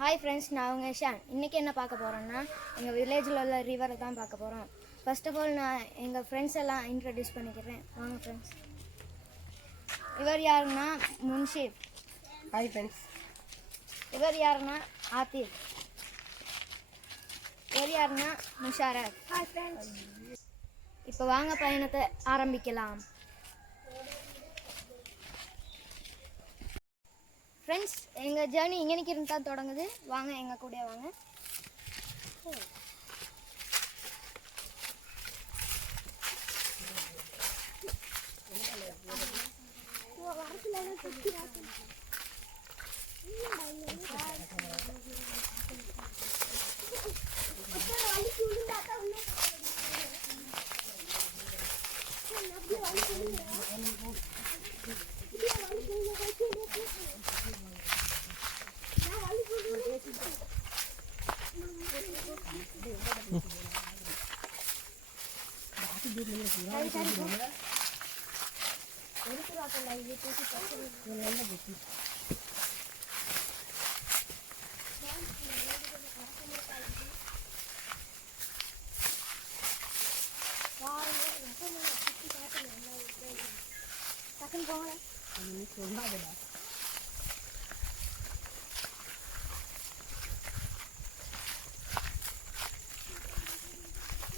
Hi friends நான் உங்கள் Shawn. இன்றைக்கி என்ன பார்க்க போகிறோன்னா எங்கள் வில்லேஜில் உள்ள ரிவரை தான் பார்க்க போகிறோம் ஃபர்ஸ்ட் ஆஃப் ஆல் நான் எங்கள் ஃப்ரெண்ட்ஸ் எல்லாம் இன்ட்ரடியூஸ் பண்ணிக்கிறேன். வாங்க ஃப்ரெண்ட்ஸ் இவர் யாருன்னா முன்ஷிப் ஹாய் ஃப்ரெண்ட்ஸ் இவர் யாருன்னா ஆத்திர் இவர் யாருன்னா முஷாரப். ஹாய் ஃப்ரெண்ட்ஸ் இப்போ வாங்க பயணத்தை ஆரம்பிக்கலாம். ஃப்ரெண்ட்ஸ் எங்கள் ஜேர்னி இங்கே இருந்து தான் தொடங்குது. வாங்க எங்கள் கூட வாங்க. டக்குன்னு போங்க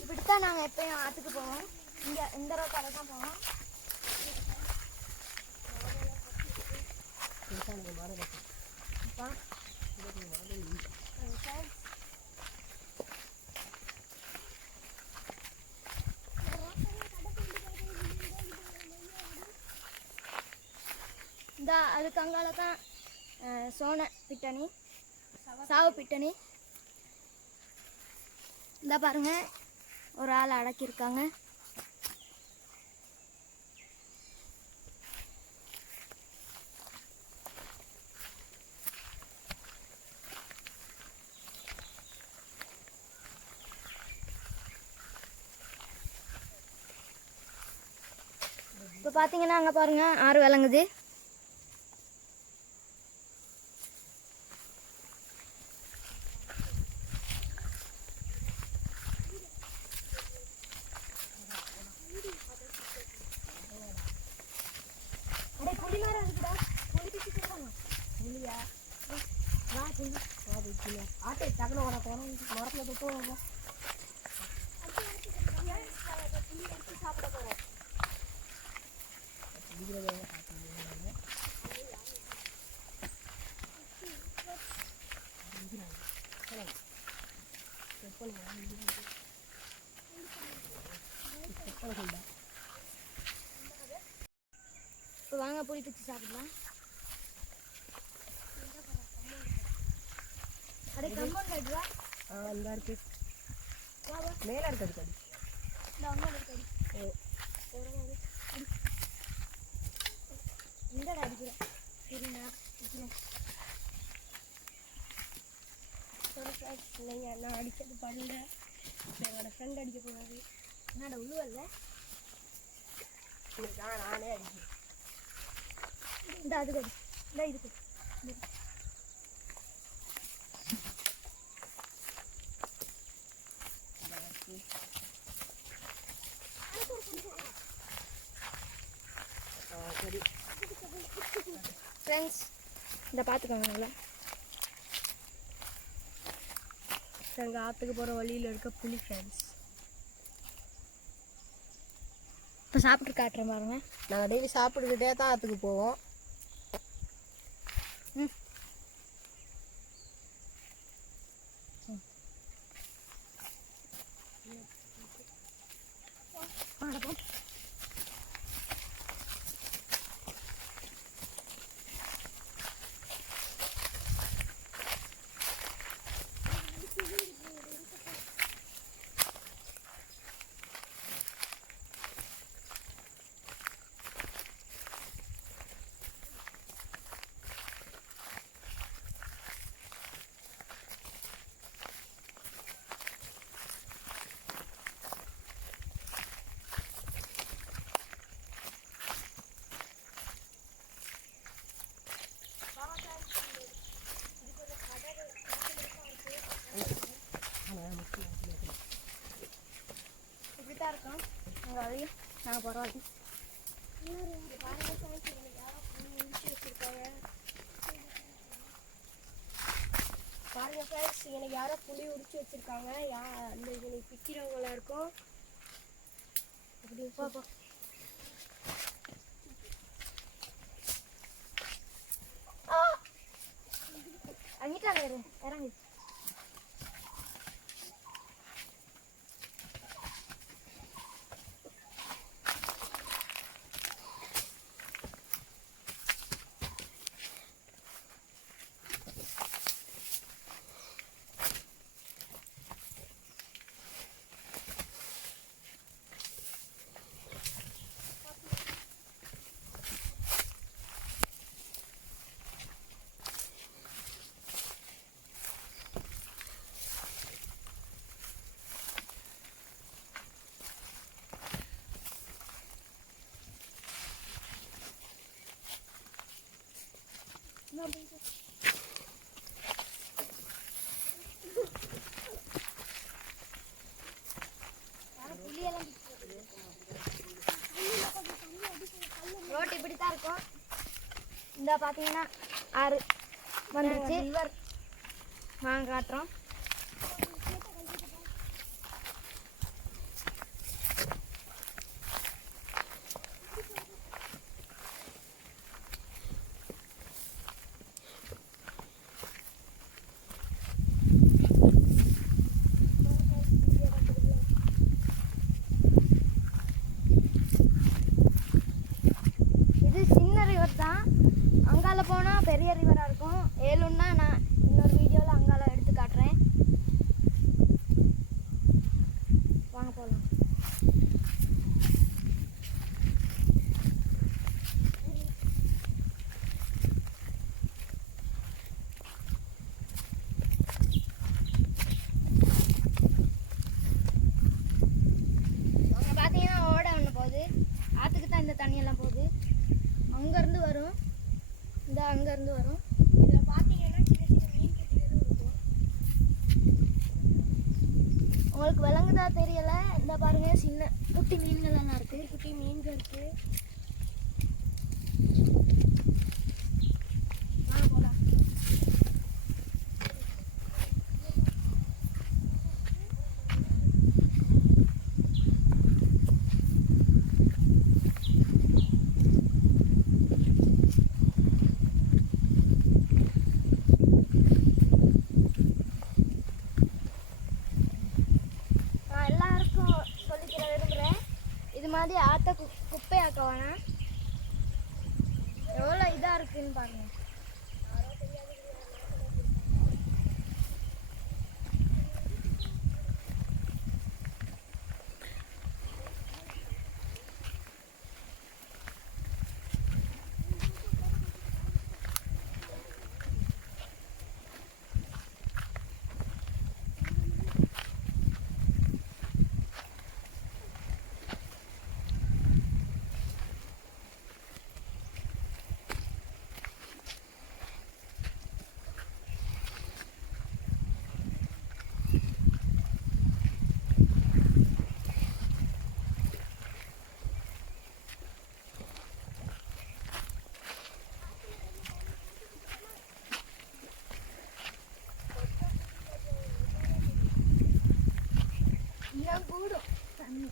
இப்படித்தான் நாங்கள் எப்பயும் ஆற்றுக்கு போவோம். இங்கே இந்த ரோட்டால தான் போவோம். இந்த அதுக்கு அங்கால தான் சோன பிட்டணி சாவு பிட்டணி. இந்த பாருங்க ஒரு ஆள் அடக்கியிருக்காங்க. இப்போ பார்த்தீங்கன்னா அங்கே பாருங்கள் ஆறு விளங்குது. ஆட்டை தகன உனக்கு உரம் உரத்தில் தொட்டு இப்போ வாங்க புளி பிச்சு சாப்பிடலாம். அடே கம்பௌண்ட் கட்டுவா ஆ இந்த இருக்கு. மேலே இருக்கிறது கடி. இந்த அங்கே இருக்கு இந்த அடிக்கிறேன் சரிண்ணா அடிக்கிறேன் இல்லைங்க நான் அடிக்கிறது பண்ணல. எங்களோட ஃப்ரெண்ட் அடிக்க போனாரு என்னடா உள்ளுவல்ல இன்னைக்கு நான் அடிக்கிறேன். இந்த அது கடி. இந்த ஆ சரி. ஃப்ரெண்ட்ஸ் இந்த பார்த்துக்கோங்க நல்லா. எங்கள் ஆற்றுக்கு போகிற வழியில் இருக்க புலி ஃப்ரெண்ட்ஸ் இப்போ சாப்பிட்டு காட்டுறேன் பாருங்க. நாங்கள் டெய்லி சாப்பிட்டுக்கிட்டே தான் ஆற்றுக்கு போவோம். வழி நாங்கள் பரவாயில்ல. பாருங்க ஃப்ரெண்ட்ஸ் எனக்கு யாரோ புளி உரிச்சு வச்சிருக்காங்க. யா அந்த எனக்கு பிக்கிறவங்களா இருக்கும். அப்படி போ போ அங்கிட்டாங்க இறங்கு ரோட் இப்படி தான் இருக்கும் இந்த பார்த்தீங்கன்னா ஆறு வந்துருச்சு. வாங்க காட்டுறோம் இது சின்ன ரிவர் தான் அங்கால போனால் பெரிய ரிவராக இருக்கும் ஏழுன்னா நான் இன்னொரு வீடியோவில் அங்கால எடுத்து காட்டுறேன் வாங்க போகலாம் அங்கே பார்த்தீங்கன்னா ஓட ஒன்று போகுது ஆற்றுக்கு தான் இந்த தண்ணியெல்லாம் போகுது அங்கேருந்து வரும் இந்த அங்கேருந்து வரும் இதில் பார்த்தீங்கன்னா சின்ன சின்ன மீன் குட்டிகளும் இருக்கும் உங்களுக்கு விளங்குதா தெரியல. இந்த பாருங்க சின்ன குட்டி மீன்கள் எல்லாம் இருக்கு. குட்டி மீன்கள் இருக்கு வாங்க போகலாம் நான் எல்லாருக்கும் வைக்கிற விரும்புகிறேன் இது மாதிரி ஆற்ற கு குப்பையாக்க வேணாம். எவ்வளோ இதாக இருக்குன்னு பாருங்கள் இன்னும் கூடும் தண்ணி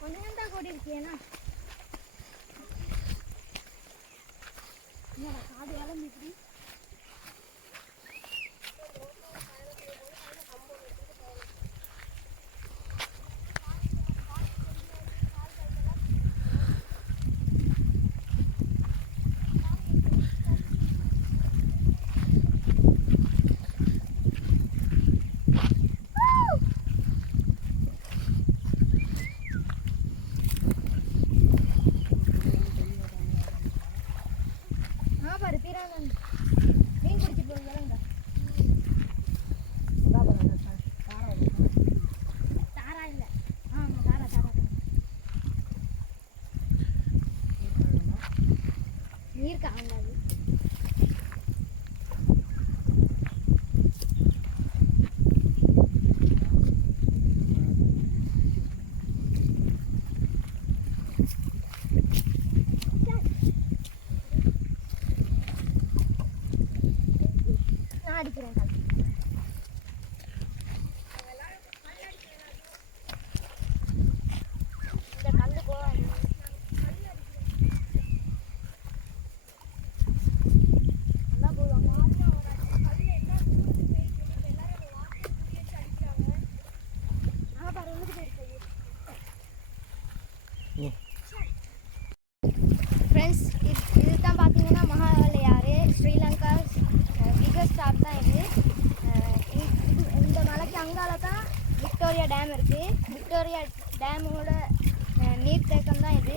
கொஞ்சம் தான் கூடி இருக்கேனா காடு இளம் ஃப்ரெண்ட்ஸ் இது இது தான் பார்த்தீங்கன்னா மகாவலையாறு ஸ்ரீலங்கா பிகஸ்ட் ஆப் தான் இது. இந்த மலைக்கு அங்கால தான் விக்டோரியா டேம் இருக்குது விக்டோரியா டேமோட நீர்த்தேக்கம் தான் இது.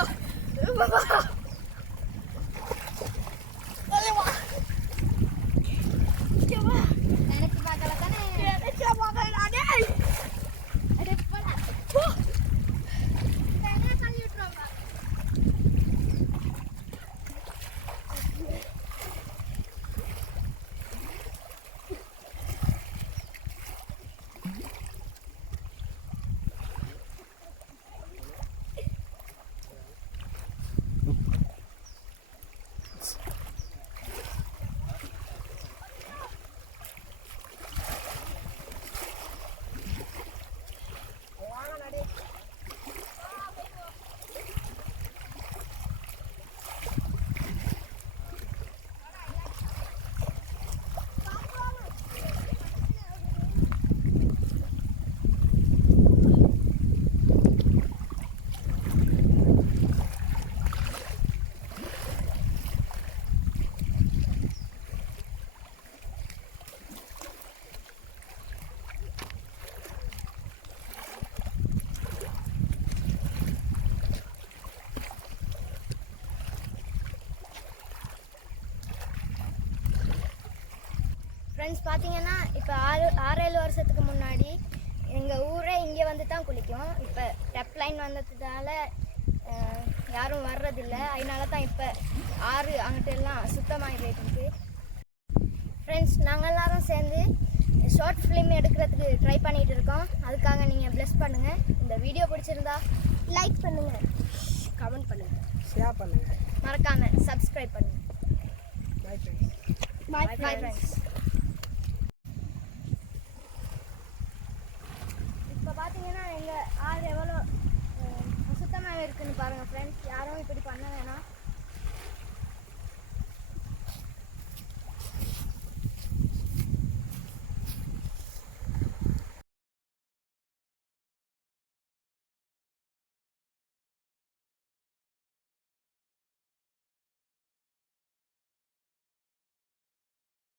ஃப்ரெண்ட்ஸ் பார்த்தீங்கன்னா இப்போ ஆறு ஆறேழு வருஷத்துக்கு முன்னாடி எங்கள் ஊரே இங்கே வந்து தான் குளிக்கும். இப்போ டெப் லைன் வந்ததுனால யாரும் வர்றதில்ல. அதனால தான் இப்போ ஆறு அங்கிட்ட எல்லாம் சுத்தமாக போயிட்டு ஃப்ரெண்ட்ஸ் நாங்கள் எல்லாரும் சேர்ந்து ஷார்ட் ஃபிலிம் எடுக்கிறதுக்கு ட்ரை பண்ணிட்டு இருக்கோம். அதுக்காக நீங்கள் ப்ளஸ் பண்ணுங்கள் இந்த வீடியோ பிடிச்சிருந்தா லைக் பண்ணுங்கள் கமெண்ட் பண்ணுங்க. ஷேர் பண்ணுங்க. மறக்காமல் சப்ஸ்கிரைப் பண்ணுங்கள் பை ஃப்ரெண்ட்ஸ் பாய் ஃப்ரெண்ட்ஸ் இப்போ பார்த்தீங்கன்னா எங்கள் ஆறு எவ்வளோ சுத்தமாக இருக்குன்னு பாருங்கள் ஃப்ரெண்ட்ஸ் யாரும் இப்படி பண்ண வேணாம்.